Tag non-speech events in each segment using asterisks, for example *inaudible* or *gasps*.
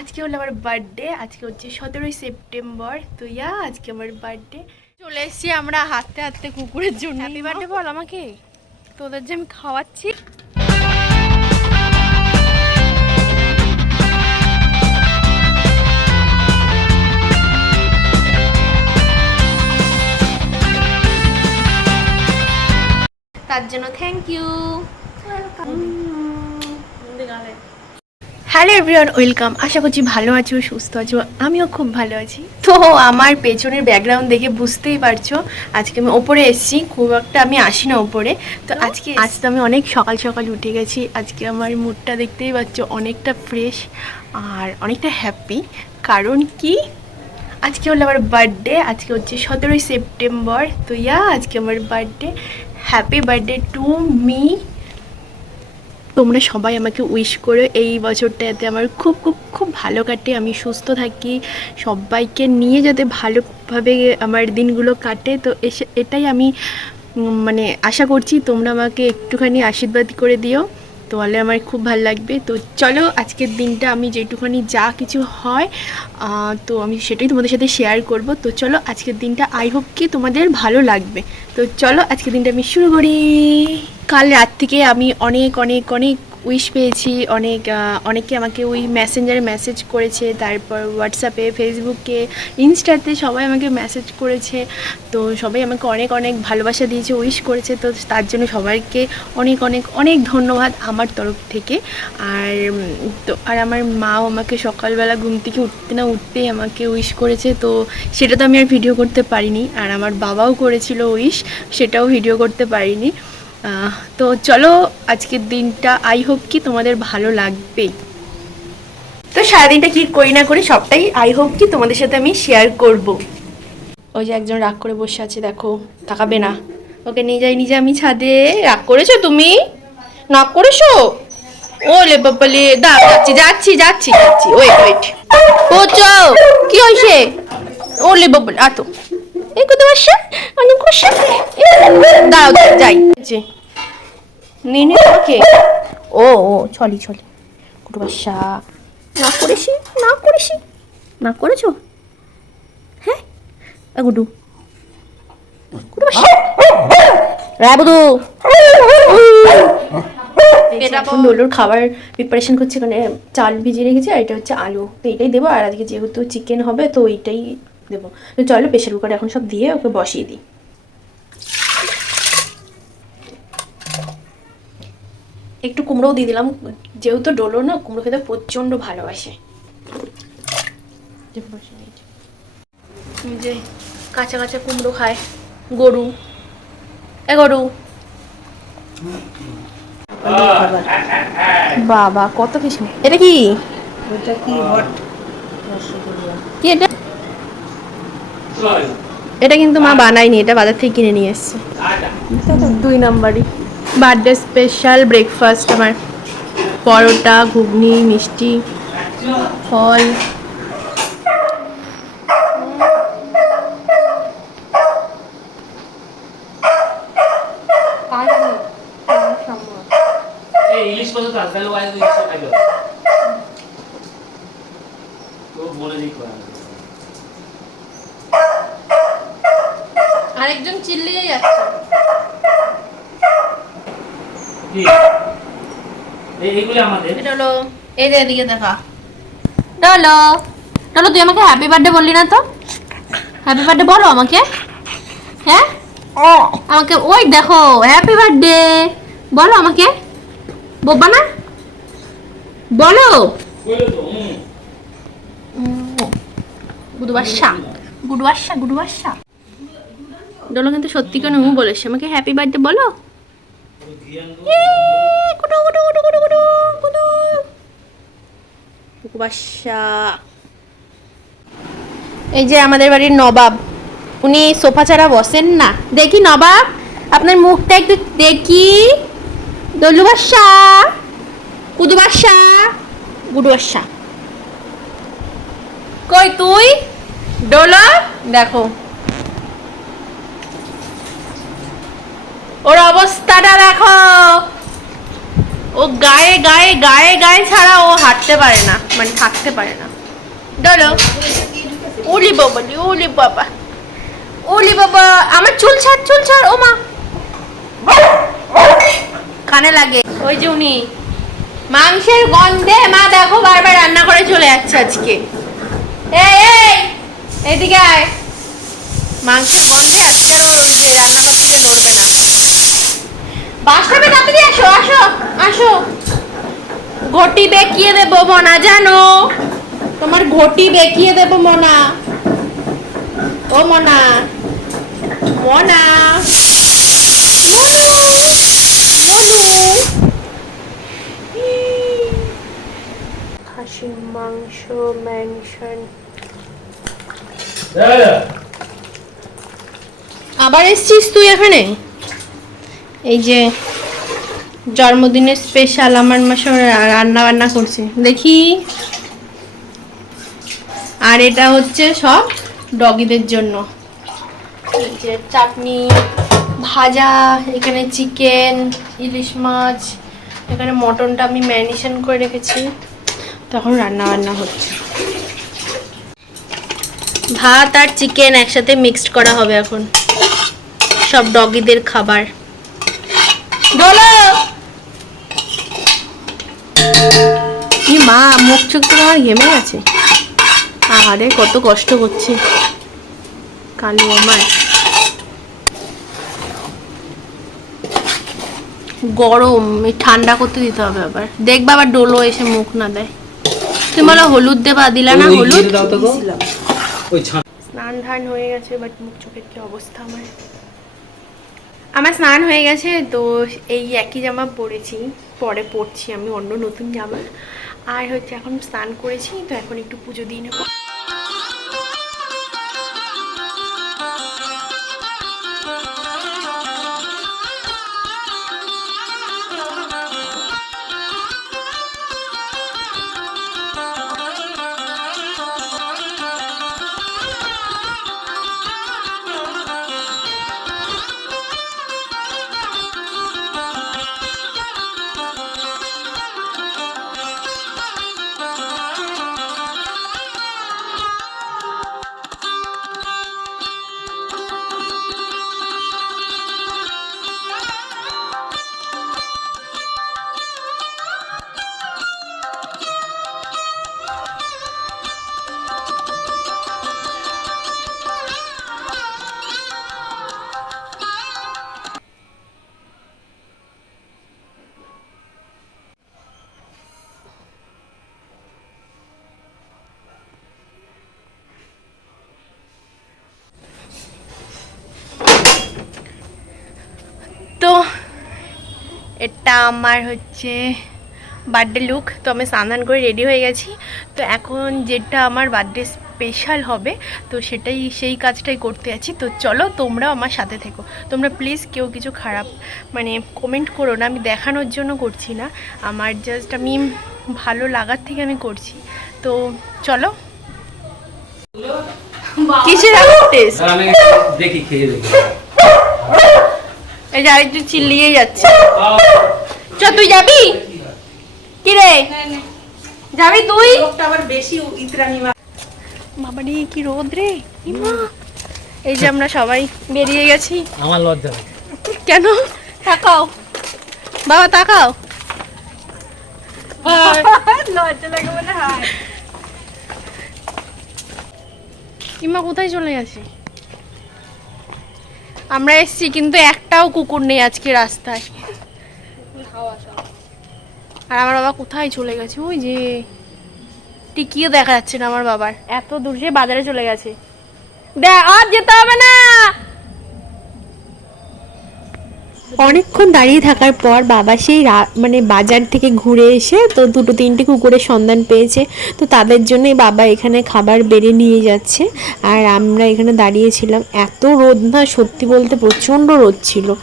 আজকে হলো আমার বার্থডে আজকে হচ্ছে সতেরোই সেপ্টেম্বর। তো ইয়া আজকে আমার বার্থডে চলে এসেছি আমরা হাঁটতে হাঁটতে কুকুরের জন্য। হ্যাপি বার্থডে বল আমাকে। তোদের যে আমি খাওয়াচ্ছি। তার জন্য thank you hello everyone, welcome. আশা করছি ভালো আছো, সুস্থ আছো, আমিও খুব ভালো আছি। তো আমার পেছনের ব্যাকগ্রাউন্ড দেখে বুঝতেই পারছ, আজকে আমি ওপরে এসেছি, খুব একটা আমি আসি না ওপরে। তো আজকে আজ তো আমি অনেক সকাল সকাল উঠে গেছি, আজকে আমার মুডটা দেখতেই পাচ্ছ অনেকটা ফ্রেশ আর অনেকটা হ্যাপি কারণ কি? আজকে হলো আমার বার্থডে আজকে হচ্ছে সতেরোই সেপ্টেম্বর। তো ইয়া আজকে আমার birthday happy birthday to me তোমরা সবাই আমাকে উইশ করে এই বছরটা এতে আমার খুব খুব খুব ভালো কাটে। আমি সুস্থ থাকি। সবাইকে নিয়ে যাতে ভালোভাবে আমার দিনগুলো কাটে। তো এটাই আমি মানে আশা করছি তোমরা আমাকে একটুখানি আশীর্বাদ করে দিও। তাহলে আমার খুব ভালো লাগবে। তো চলো, আজকের দিনটা আমি যেটুখানি যা কিছু হয় তো আমি সেটাই তোমাদের সাথে শেয়ার করব। তো চলো, আজকের দিনটা আই হোপ কি তোমাদের ভালো লাগবে। তো চলো, আজকের দিনটা আমি শুরু করি। কাল রাত থেকে আমি অনেক অনেক অনেক উইশ পেয়েছি, অনেক অনেকে আমাকে ওই মেসেঞ্জারে মেসেজ করেছে, তারপর হোয়াটসঅ্যাপে ফেসবুকে ইনস্টাতে সবাই আমাকে মেসেজ করেছে। তো সবাই আমাকে অনেক অনেক ভালোবাসা দিয়েছে উইশ করেছে। তো তার জন্য সবাইকে অনেক অনেক অনেক ধন্যবাদ আমার তরফ থেকে। আর তো, আর আমার মাও আমাকে সকালবেলা ঘুম থেকে উঠতে না উঠতেই আমাকে উইশ করেছে। তো সেটা তো আমি আর ভিডিও করতে পারিনি। আর আমার বাবাও করেছিল উইশ সেটাও ভিডিও করতে পারিনি। তো চলো আজকের দিনটা আই হোপ কি তোমাদের ভালো লাগবে। তো সারাদিনটা কি করি না করি সবটাই আই হোপ কি তোমাদের সাথে আমি শেয়ার করব। ওই যে একজন রাগ করে বসে আছে দেখো তাকাবে না। ওকে নিয়ে যাই নিজে আমি ছাদে। রাগ করেছ তুমি? না করেছ? ও লে বাবালে দা যাচ্ছি যাচ্ছি যাচ্ছি যাচ্ছি ওয়েট ওয়েট পৌঁছো কি হয়েছে ও লে বাবালে আ তো এই কত অনেক দাও, যাই। নিয়ে ও ও চলি চলি। কত না করেছি না করেছি। না করেছ? হ্যাঁ? গুডু। গুডু রাবুদু এটা এখন ডোলোর খাবার প্রিপারেশন করছে মানে চাল ভিজিয়ে রেখেছি আর এটা হচ্ছে আলু। তো এটাই দেবো আর আজকে যেহেতু চিকেন হবে তো এইটাই দেবো। তো চলো প্রেশার কুকারে এখন সব দিয়ে ওকে বসিয়ে দিই। একটু কুমড়োও দিয়ে দিলাম। যেহেতু ডোলো না কুমড়ো খেতে প্রচণ্ড ভালোবাসে। যে কাঁচা কাঁচা কুমড়ো খায় গরু। এ গরু। বাবা কত কিছু এটা কি? ওটা কি? হট কি এটা? এটা কিন্তু মা বানায়নি এটা বাজার থেকে কিনে নিয়ে এসছে। দুই নম্বরই। বার্থডে স্পেশাল ব্রেকফাস্ট আমার পরোটা ঘুগনি মিষ্টি ফল এই ইলিশ মাছ তো আজকাল ওয়াই ইলিশ খাইলো তো বলে দিই করা আরেকজন চিল্লিয়ে যাচ্ছে কি এই দেখা। ডলো ডলো তুই আমাকে হ্যাপি বার্থডে বললি না তো? হ্যাপি বার্থডে বলো আমাকে। হ্যাঁ? আমাকে, ওই দেখো হ্যাপি বার্থডে বলো আমাকে। বোবা না? বলো। কিন্তু সত্যি কেন বলেছে। আমাকে হ্যাপি বার্থডে বলো। এই যে আমাদের বাড়ির নবাব, উনি সোফা ছাড়া বসেন না। দেখি নবাব, আপনার মুখটা একটু দেখি। দলু বাসা কুদু বাসা গুডু বাসা কই তুই? ডোলা, দেখো। ওর অবস্থাটা দেখো। ও গায়ে গায়ে গায়ে গায়ে ছাড়া ও হাঁটতে পারে না। মানে থাকতে পারে না। ডলো ওলি বাবা ওলি বাবা। ওলি বাবা, আমার চুল ছাড় চুল ছাড়, ও মা। কানে লাগে। ওই যে উনি, মাংসের গন্ধে মা দেখো বারবার রান্না করে চলে যাচ্ছে আজকে। এদিকে আয়। মাংসের গন্ধে আজকে আর যে রান্নাঘর থেকে নড়বে না। বাসটাবে তাড়াতাড়ি আসো আসো আসো। ঘটি বেঁকিয়ে দেবো মনা জানো? তোমার ঘটি বেঁকিয়ে দেবো মনা। ও মনা মনা। মনু মনু খাসির মাংস ম্যানশন। আবার এসছিস তুই এখানে? এই যে জন্মদিনের স্পেশাল আমার মাসে রান্না বান্না করছে। দেখি। আর এটা হচ্ছে সব ডগিদের জন্য। যে চাটনি, ভাজা, এখানে চিকেন ইলিশ মাছ, এখানে মটনটা আমি ম্যারিনেশন করে রেখেছি। তখন রান্না বান্না হচ্ছে। ভাত আর চিকেন একসাথে মিক্সড করা হবে এখন। সব ডগিদের খাবার। বলো। কি মা মুখ চোখ তো আমার ঘেমে গেছে। আহারে কত কষ্ট করছে। কালু আমার। গরম ঠান্ডা করতে দিতে হবে আবার। দেখবা আবার ডোলো এসে মুখ না দেয়। তুমি বলো হলুদ দেবা দিলা না হলুদ? ওই স্নান ধান হয়ে গেছে বাট মুখ চোখের কি অবস্থা আমার? আমার স্নান হয়ে গেছে, তো এই একই জামা পরেছি। পরে পরছি আমি অন্য নতুন জামা। আর হচ্ছে এখন স্নান করেছি, তো এখন একটু পুজো দিয়ে নেব। এটা আমার হচ্ছে বার্থডে লুক তো আমি স্নান করে রেডি হয়ে গেছি। তো এখন যেটা আমার বার্থডে স্পেশাল হবে তো সেটাই সেই কাজটাই করতে আছি তো চলো তোমরাও আমার সাথে থেকো। তোমরা প্লিজ কেউ কিছু খারাপ মানে কমেন্ট করো না আমি দেখানোর জন্য করছি না। আমার জাস্ট আমি ভালো লাগার থেকে আমি করছি। তো চলো। কিসের টেস্ট দেখি খেয়ে দেখি। এই যে আরেকটু চিল্লিয়ে যাচ্ছে। চ তুই যাবি? কি রে? যাবি তুই? লোকটা আবার বেশি ইতরামি বাবা রে কি রোদ রে। এই যে আমরা সবাই বেরিয়ে গেছি। আমার লজ্জা কেন? তাকাও। বাবা তাকাও। *laughs* লজ্জা লাগে বলে হায়। ইমা কোথায় চলে গেছে? আমরা এসছি কিন্তু একটাও কুকুর নেই আজকে রাস্তায়। আর আমার বাবা কোথায় চলে গেছে? ওই যে টিকিও দেখা যাচ্ছে না আমার বাবার। এত দূর সে বাজারে চলে গেছে। দেখ আর যেতে হবে না! অনেকক্ষণ দাঁড়িয়ে থাকার পর বাবা সেই রা- মানে বাজার থেকে ঘুরে এসে তো দুটো তিনটে কুকুরের সন্ধান পেয়েছে। তো তাদের জন্যই বাবা এখানে খাবার বেড়ে নিয়ে যাচ্ছে। আর আমরা এখানে দাঁড়িয়েছিলাম। এত রোদ না সত্যি বলতে প্রচণ্ড রোদ ছিল।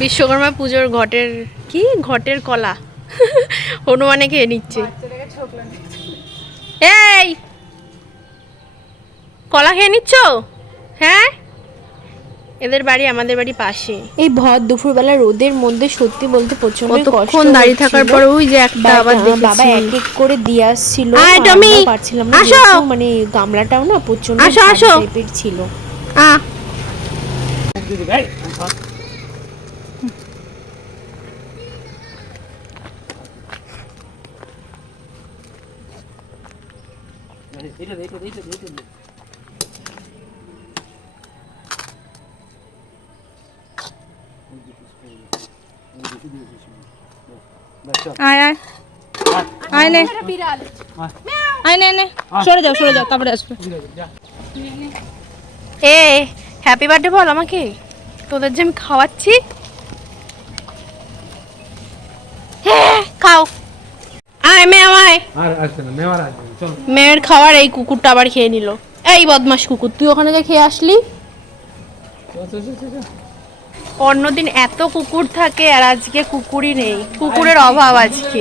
বিশ্বকর্মা পুজোর ঘটের কি? ঘটের কলা। হনুমানে খেয়ে নিচ্ছে। এই! কলা খেয়ে নিচ্ছ? হ্যাঁ? এদের বাড়ি আমাদের বাড়ি পাশে। এই ভর দুপুরবেলা রোদের মধ্যে সত্যি বলতে প্রচণ্ড কতক্ষণ দাঁড়িয়ে থাকার পর ওই যে একটা আবার বাবা এক এক করে দিয়ে আসছিল। তো পারছিলাম না! মানে গামলাটাও না প্রচণ্ড আসো, আসো! ছিল। আ সরে সরে তারপরে এ হ্যাপি বার্থডে বল আমাকে। তোদের যে আমি খাওয়াচ্ছি হ্যাঁ খাও আয় মে আমায় আর আসবে না মেওয়ার আসবে চল। মেয়ের খাবার এই কুকুরটা আবার খেয়ে নিল। এই বদমাস কুকুর তুই ওখানে যে খেয়ে আসলি। অন্যদিন এত কুকুর থাকে আর আজকে কুকুরই নেই। কুকুরের অভাব আজকে?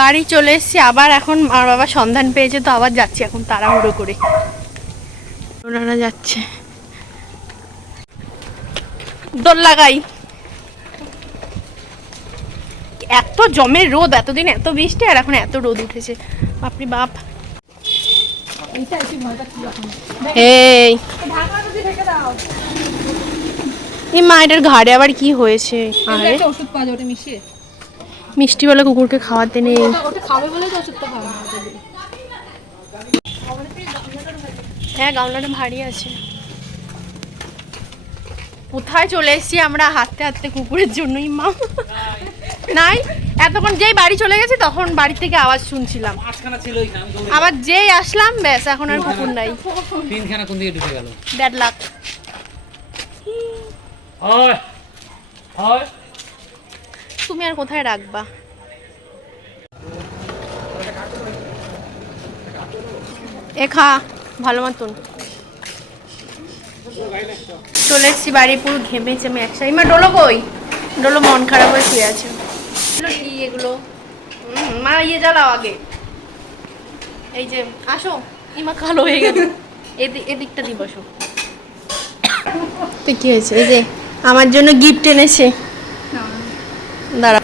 বাড়ি চলে এসেছি আবার এখন আমার বাবা সন্ধান পেয়েছে তো আবার যাচ্ছি এখন তাড়াহুড়ো করে। ওনারা যাচ্ছে। দোল লাগাই। এত জমের রোদ, এতদিন এত বৃষ্টি আর এখন এত রোদ উঠেছে। বাপরে বাপ। এই। এই মায়ের ঘাড়ে আবার কি হয়েছে? মিষ্টি বলে কুকুরকে খাওয়াতে নেই। হ্যাঁ গামলাটা ভারী আছে। কোথায় চলে এসেছি আমরা হাঁটতে হাঁটতে কুকুরের জন্যই মা? নাই? এতক্ষণ যেই বাড়ি চলে গেছি তখন বাড়ি থেকে আওয়াজ শুনছিলাম। আবার যেই আসলাম ব্যাস এখন আর কুকুর নাই। তিনখানা কোন দিকে ঢুকে গেল? ব্যাড লাক তুমি আর কোথায় রাখবা? এ খা ভালো মতন। চলে এসছি বাড়ি পুরো ঘেমেছে আমি একসাথে মা ডোলো কই? ডোলো মন খারাপ হয়ে শুয়ে আছে। এগুলো কি এগুলো? মা ইয়ে জ্বালাও আগে। এই যে আসো। ইমা কালো হয়ে গেল এদিকটা দি বসো। তো কি হয়েছে? এই যে আমার জন্য গিফট এনেছে। দাঁড়া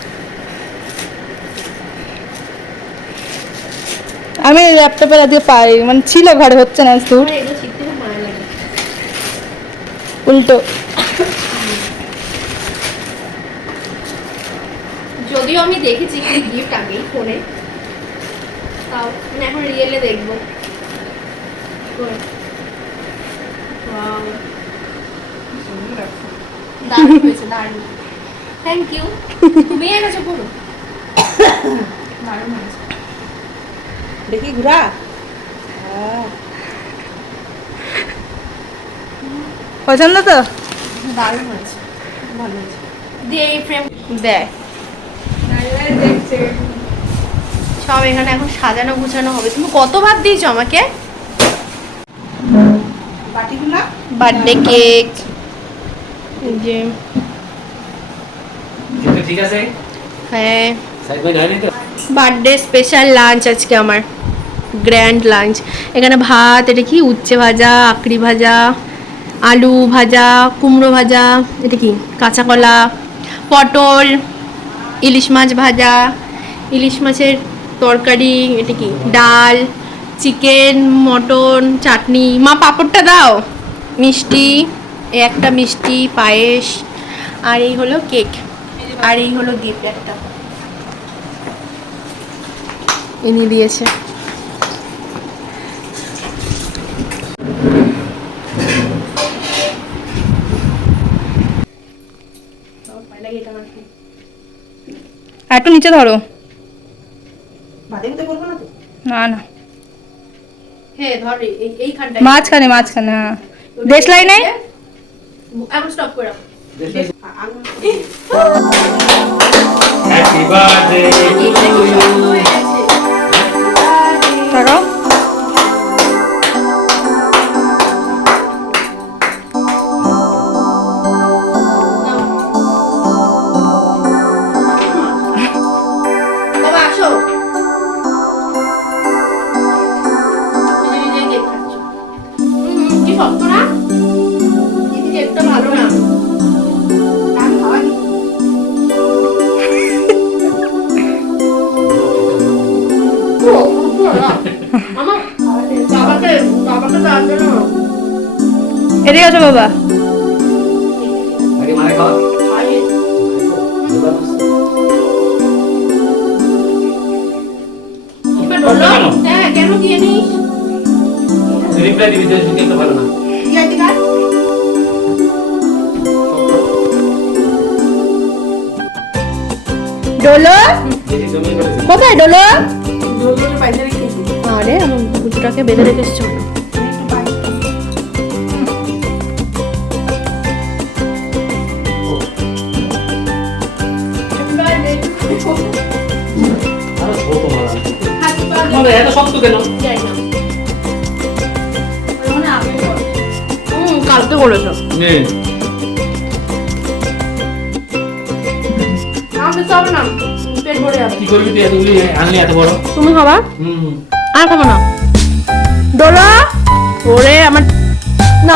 আমি ল্যাপটপের আজকে পাই মানে ছিল ঘরে হচ্ছে না দূর উল্টো। যদিও আমি দেখেছি কি গিফট আগে ফোনে তাও আমি এখন রিয়েলে দেখব. দারুণ হয়েছে দারুণ। থ্যাংক ইউ তুমি এনেছো পুরো দারুণ হয়েছে। দেখি ঘুরা। পছন্দ তো? দারুণ হয়েছে ভালো হয়েছে। দিয়ে এই ফ্রেম দেয় সব এখানে এখন সাজানো গুছানো হবে। তুমি কত ভাত দিয়েছ আমাকে? Birthday cake. যে। এটা ঠিক আছে? হ্যাঁ। বার্থডে স্পেশাল লাঞ্চ আজকে আমার। গ্র্যান্ড লাঞ্চ এখানে ভাত এটা কি? উচ্ছে ভাজা আকড়ি ভাজা। আলু ভাজা, কুমড়ো ভাজা, এটা কি? কাঁচা কলা, পটল, ইলিশ মাছ ভাজা, ইলিশ মাছের তরকারি, এটা কি? ডাল, চিকেন, মটন, চাটনি। মা, পাঁপড়টা দাও। মিষ্টি একটা মিষ্টি, পায়েস, আর এই হলো কেক। আর এই হলো দ্বীপ একটা। এনে দিয়েছে। আর একটু নিচে ধরো। না না হ্যাঁ ধর এই- এই- এইখানটা মাঝখানে মাঝখানে হ্যাঁ। দেশ লাই নাই এখন স্টপ করে রাখো। হ্যাপি বার্থডে এদিকে আছো বাবা? হ্যাঁ কেন দিয়ে নিস রিপ্লাই দিবি যদি একটা ভালো না। ডোলো? কোথায় ডোলো? আরে গুজরাকে বেঁধে রেখে মারা মানে এত শক্ত কেন? হুম কালকে করেছ। নে তো না পেট ভরে যাবে। কি করবি তুই এতগুলি আনলি এত বড়? তুমি খাবা? হুম আর খাব না। ডোলো ওরে আমার না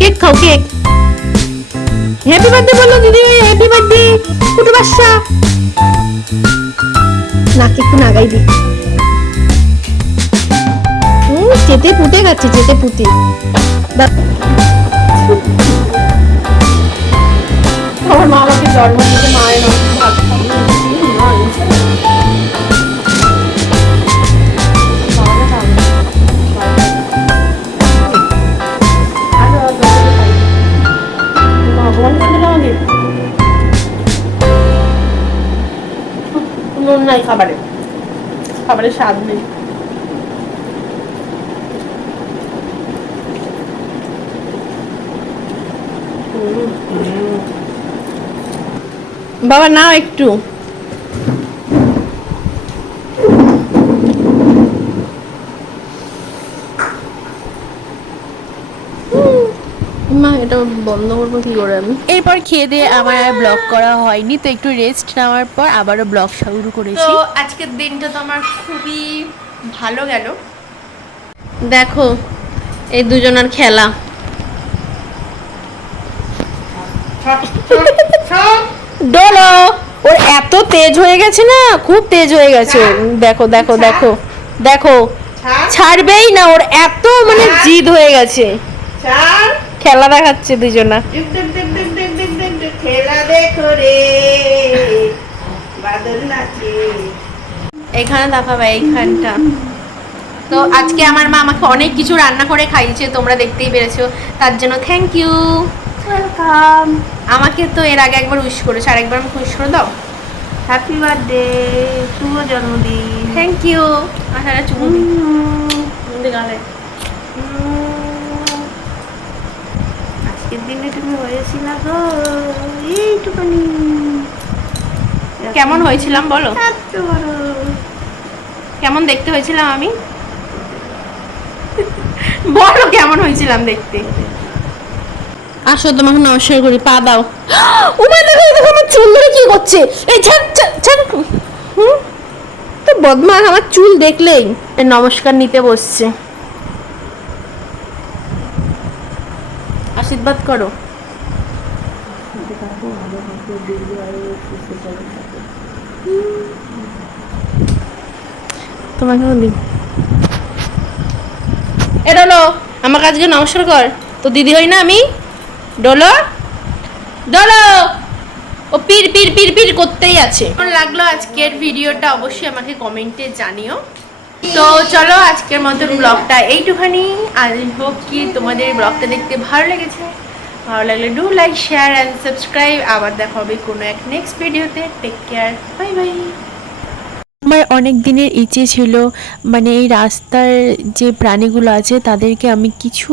কেক খাও কেক। হ্যাপি বার্থডে বলো দিদি হ্যাপি বার্থডে কুটু বাচ্চা নাকে একটু নাগাই দি হুম চেতে পুঁতে খাচ্ছে চেতে পুঁতে। আমার মা আমাকে জন্ম দিতে মায়ের। নুন নাই খাবারে। খাবারের স্বাদ নেই। বাবা নাও একটু। এটা বন্ধ করব কি করে আমি? এরপর খেয়ে দিয়ে আমার আর ব্লগ করা হয়নি তো একটু রেস্ট নেওয়ার পর আবারও ব্লগ শুরু করেছি। তো আজকের দিনটা তো আমার খুবই ভালো গেল। দেখো এই দুজনের খেলা। ডোলো ওর এত তেজ হয়ে গেছে না খুব তেজ হয়ে গেছে। দেখো দেখো দেখো দেখো। ছাড়বেই না ওর এত মানে জিদ হয়ে গেছে। খেলা দেখাচ্ছে দুজনা। খেলা দেখো এখানে দেখাবে এইখানটা। তো আজকে আমার মা আমাকে অনেক কিছু রান্না করে খাইয়েছে তোমরা দেখতেই পেরেছ। তার জন্য থ্যাংক ইউ ওয়েলকাম আমাকে তো এর আগে একবার উইশ করেছ আর একবার আমাকে উইশ করে দাও। হ্যাপি বার্থডে শুভ জন্মদিন। থ্যাংক ইউ আচ্ছা চুমু গালে। আজকের দিনে তুমি হয়েছিল গো এইটুখানি কেমন হয়েছিলাম বলো? কেমন দেখতে হয়েছিলাম আমি? বলো কেমন হয়েছিলাম দেখতে? আসো তোমাকে নমস্কার করি, পা দাও। *gasps* উমা, দেখো দেখো, আমার চুল ধরে কি করছে? এই, ছাড় ছাড় হুম? তো বদমাস আমার চুল দেখলেই নমস্কার নিতে বসছে। আশীর্বাদ করো। তোমাকেও দিই এ ডলো আমাকে আজকে নমস্কার কর। তো দিদি হই না আমি? ডলো? ডলো! ও পির পির পির পির করতেই আছে। কেমন লাগল আজকের ভিডিওটা অবশ্যই আমাকে কমেন্টে জানিও। তো চলো আজকের মতন ব্লগটা এইটুখানি। আই হোপ কি তোমাদের ব্লগটা দেখতে ভালো লেগেছে। ভালো লাগলে do like share and subscribe আবার দেখা হবে কোনো এক নেক্সট ভিডিওতে টেক কেয়ার বাই বাই আমার অনেক দিনের ইচ্ছে ছিল মানে এই রাস্তার যে প্রাণীগুলো আছে তাদেরকে আমি কিছু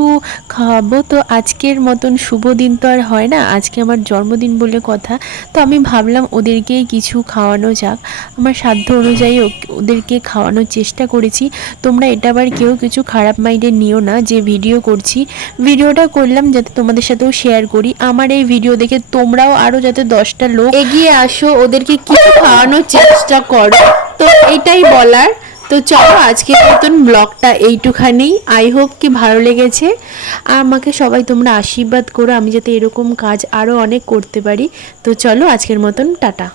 খাওয়াবো। তো আজকের মতন শুভ দিন তো আর হয় না, আজকে আমার জন্মদিন বলে কথা। তো আমি ভাবলাম ওদেরকেই কিছু খাওয়ানো যাক। আমার সাধ্য অনুযায়ী ওদেরকে খাওয়ানোর চেষ্টা করেছি। তোমরা এটা আবার কেউ কিছু খারাপ মাইন্ডে নিও না যে ভিডিও করছি। ভিডিওটা করলাম যাতে তোমাদের সাথেও শেয়ার করি। আমার এই ভিডিও দেখে তোমরাও আরও যাতে দশটা লোক এগিয়ে আসো, ওদেরকে কিছু খাওয়ানোর চেষ্টা করো। তো এটাই বলার। তো চলো আজকের মতন ব্লগটা এইটুখানি। আই হোপ কি ভালো লেগেছে। আর আমাকে সবাই তোমরা আশীর্বাদ করো আমি যাতে এরকম কাজ আরও অনেক করতে পারি। তো চলো আজকের মতন টাটা।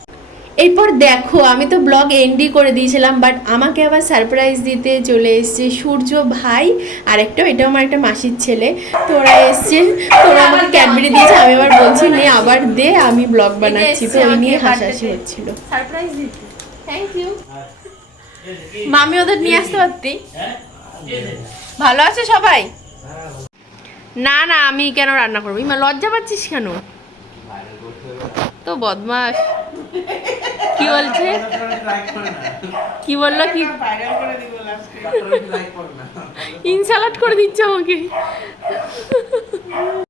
এরপর দেখো আমি তো ব্লগ এন্ডই করে দিয়েছিলাম বাট আমাকে আবার সারপ্রাইজ দিতে চলে এসছে সূর্য ভাই আর একটা এটাও আমার একটা মাসির ছেলে। তো ওরা এসছে তোরা আমাকে ক্যাডবেরি দিয়েছে। আমি আবার বলছি নে আবার দে আমি ব্লগ বানাচ্ছি। তো ওই নিয়ে হাসাহাসি হচ্ছিল। সারপ্রাইজ দিতে। থ্যাংক ইউ মামি ওদের নিয়ে আসতে পারতি? ভালো আছে সবাই? না না আমি কেন রান্না করব? ইমা লজ্জা পাচ্ছিস কেন? তো বদমাস কি বলছে? কি বলল? কি? ইনসালাট করে দিচ্ছে আমাকে।